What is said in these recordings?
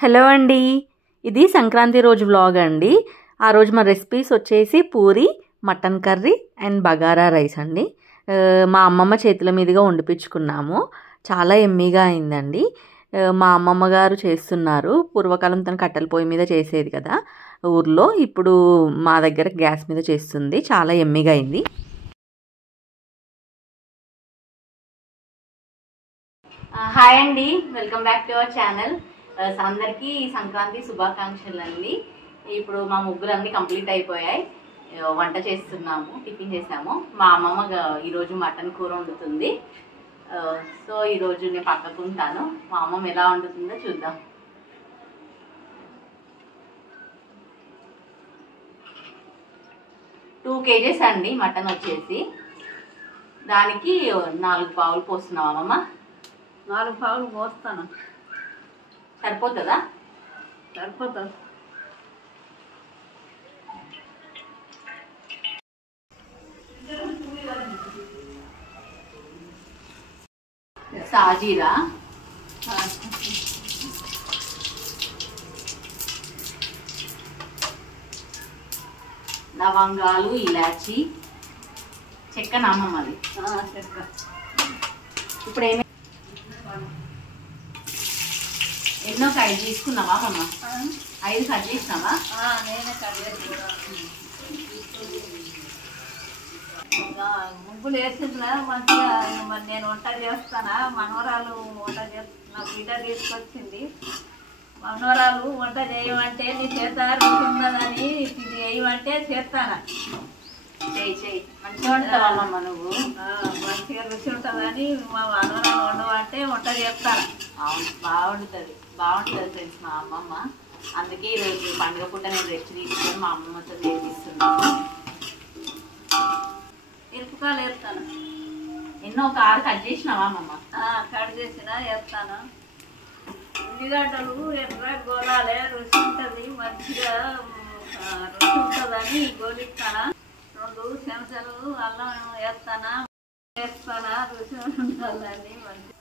Hello అండి, ఇది సంక్రాంతి రోజు వ్లాగ్ అండి. ఆ రోజు మా రెసిపీస్ వచ్చేసి puri, mutton curry and bagara rice అండి. మా అమ్మమ్మ చేతుల మీదుగా వండిపించుకున్నాము. చాలా ఎమ్మీగా అయిందండి. మా అమ్మమ్మ గారు చేస్తున్నారు. పూర్వకాలం తను కట్టెల పొయ్యి మీద చేసేది కదా ఊర్లో, ఇప్పుడు మా దగ్గర గ్యాస్ మీద చేస్తుంది. చాలా ఎమ్మీగా అయింది. హాయ్ అండి, welcome back to our channel. అందరికీ సంక్రాంతి శుభాకాంక్షలు అండి. ఇప్పుడు మా ముగ్గులన్నీ కంప్లీట్ అయిపోయాయి. వంట చేస్తున్నాము, టిఫిన్ చేసాము. మా అమ్మమ్మ ఈరోజు మటన్ కూర వండుతుంది. సో ఈరోజు నేను పక్కకు ఉంటాను. మా అమ్మమ్మ ఎలా వండుతుందో చూద్దాం. టూ కేజెస్ అండి మటన్ వచ్చేసి. దానికి 4 పావులు పోస్తున్నాం అమ్మమ్మ. 4 పావులు పోస్తాను. సరిపోతుందా? సరిపోతుంది. సాజీరా, లవంగాలు, ఇలాచి, చెక్క నామమ్మది. చెక్క. ఇప్పుడు ఏమి ఎన్నో 5 తీసుకున్నావా అమ్మ? 5 కట్ చేసినావా? నేనే కట్ చేసుకున్నా. ముగ్గులు వేసిందా మంచిగా. మరి నేను వంట చేస్తానా, మనవరాలు వంట చేస్తున్నా. బిడ్డ తీసుకొచ్చింది. మనవరాలు వంట చేయమంటే నీ చేత రుచి ఉన్నదని ఇది వేయమంటే చేస్తానా. చెయ్యి మంచిగా వండుతావమ్మ నువ్వు. మంచిగా రుచి ఉంటుందని మా మనవరాలు వండమంటే వంట చేస్తాను. అవును, బాగుంటుంది ఫ్రెండ్స్ మా అమ్మమ్మ. అందుకే ఈరోజు పండుగ పూట నేను రెస్ట్ తీసుకొని మా అమ్మమ్మతో నేర్పిస్తున్నాను. మిరపకాయలు వేస్తాను. ఎన్నో ఒక 6 కట్ చేసినావా అమ్మమ్మ? కట్ చేసినా వేస్తాను. ఉల్లిగడ్డలు ఎర్ర గోలాలే, రుచి ఉంటుంది. మంచిగా రుచి ఉంటుందని గోలిస్తానా. 2 చెంచాలు అల్లం వేస్తానా. రుచి ఉంటుందని మంచిగా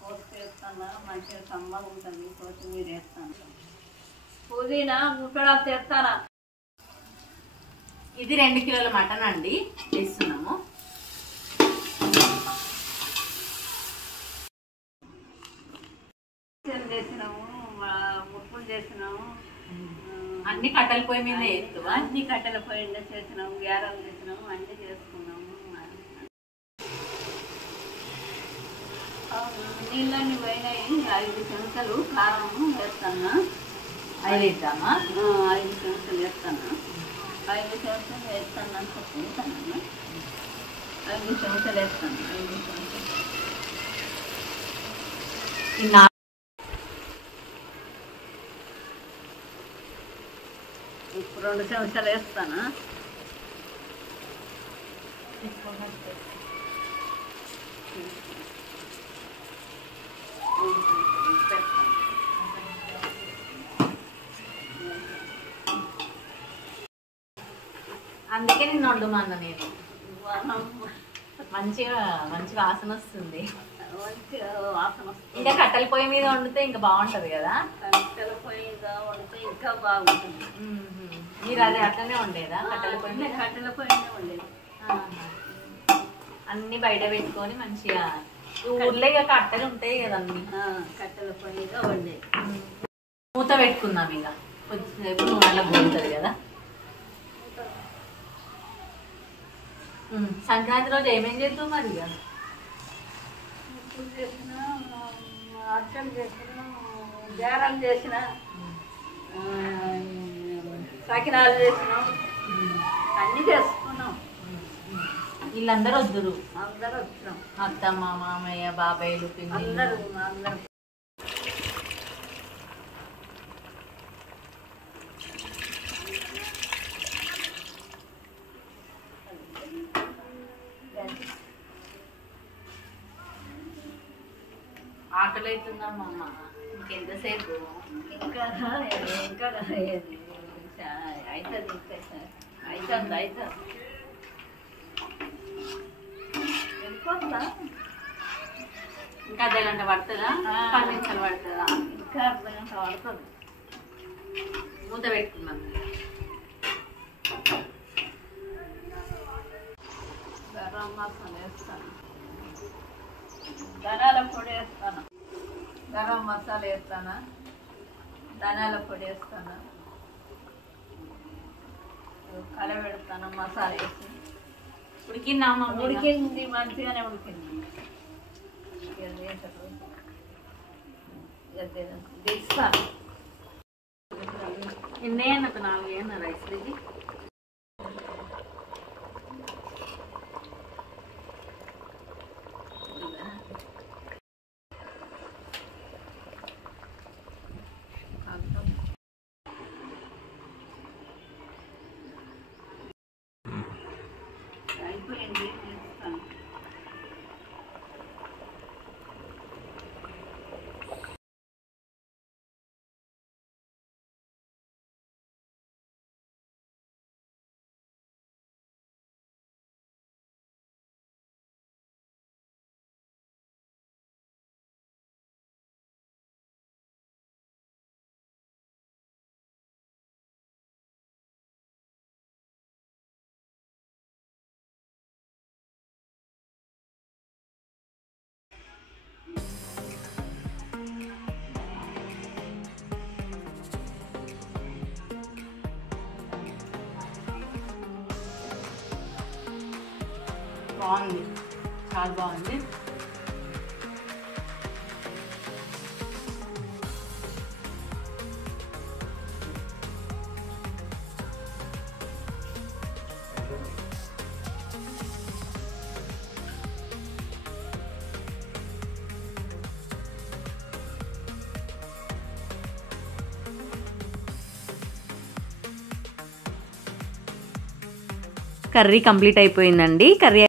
పోస్ట్ వేస్తాను. మంచిగా కమ్మగా ఉంటుంది. కొత్తిమీర వేస్తాను. పుదీనా ముక్కడాలు తెస్తానా. ఇది 2 కిలోల మటన్ అండి వేస్తున్నాము. చేసినాము, ముప్పులు చేసినాము. అన్ని కట్టెల పొయ్యి మీద వేస్తావా? అన్ని కట్టెల పొయ్యి మీద చేసినాము, గ్యారెలు చేసినాము, అన్నీ చేసుకున్నాము. నీళ్ళన్నీ పోయినాయి. 5 చెంచాలు కారం వేస్తాను. 5 వేద్దామా? 5 చెంచాలు వేస్తాను. 5 చెంచాలు వేస్తాను అని చెప్తాను. 5 చెంచాలు వేస్తాను. 5 చెంచాలు. ఇప్పుడు 2 చెంచాలు వేస్తాను. అందుకే నేను వండమన్నా. నేను మంచి వాసన వస్తుంది. వాసన వస్తుంది. ఇంకా కట్టెల పొయ్యి మీద వండితే ఇంకా బాగుంటది కదా. కట్టెల పొయ్యి మీద వండితే ఇంకా బాగుంటుంది. మీరు అది అట్లనే ఉండేదా? కట్టెల పొయ్యి మీద? కట్టెల పొయ్యి మీద ఉండేది. అన్ని బయట పెట్టుకొని మంచిగా. ఊర్లో ఇక కట్టెలు ఉంటాయి కదా అన్ని. కట్టెల పొయ్యి మీద వండేది. మూత పెట్టుకుందాం. ఇక కొద్దిసేపు నూనెలో గోలుతుంది కదా. సంక్రాంతి రోజు ఏమేం చేద్దాం మరి? ఇక చేసిన, అర్చన చేసిన, గారెలు చేసిన, సకినాలు చేసినాం. అన్నీ చేసుకున్నాం. వీళ్ళందరూ వద్దురు. అందరూ వచ్చినాం. అత్తమ్మ, మామయ్య, బాబాయ్లు, పిన్ని అందరూ. ఆకలి అవుతుందమ్మా అమ్మ. ఇంకెంతసేపు? ఇంకా అవుతుంది. అవుతుంది. వెళ్ళిపోతుంది. చాలా ఇంకా అర్ధగంట పడుతుందా? 10 నిమిషాలు పడుతుందా? ఇంకా అర్ధగంట పడుతుంది. మూత పెట్టుకున్నాను. గరం మసాలా వేస్తాను, ధనియాల పొడి వేస్తాను, గరం మసాలా వేస్తాను, ధనియాల పొడి వేస్తాను, కలబెడతాను మసాలా వేసి. ఉడికిందా? ఉడికింది, మంచిగానే ఉడికింది. దిస్తాను. ఎన్నేనా? 4 రైస్ ఇది. అయిపోయింది, తీస్తాను. బాగుంది, చాలా బాగుంది. కర్రీ కంప్లీట్ అయిపోయిందండి. కర్రీ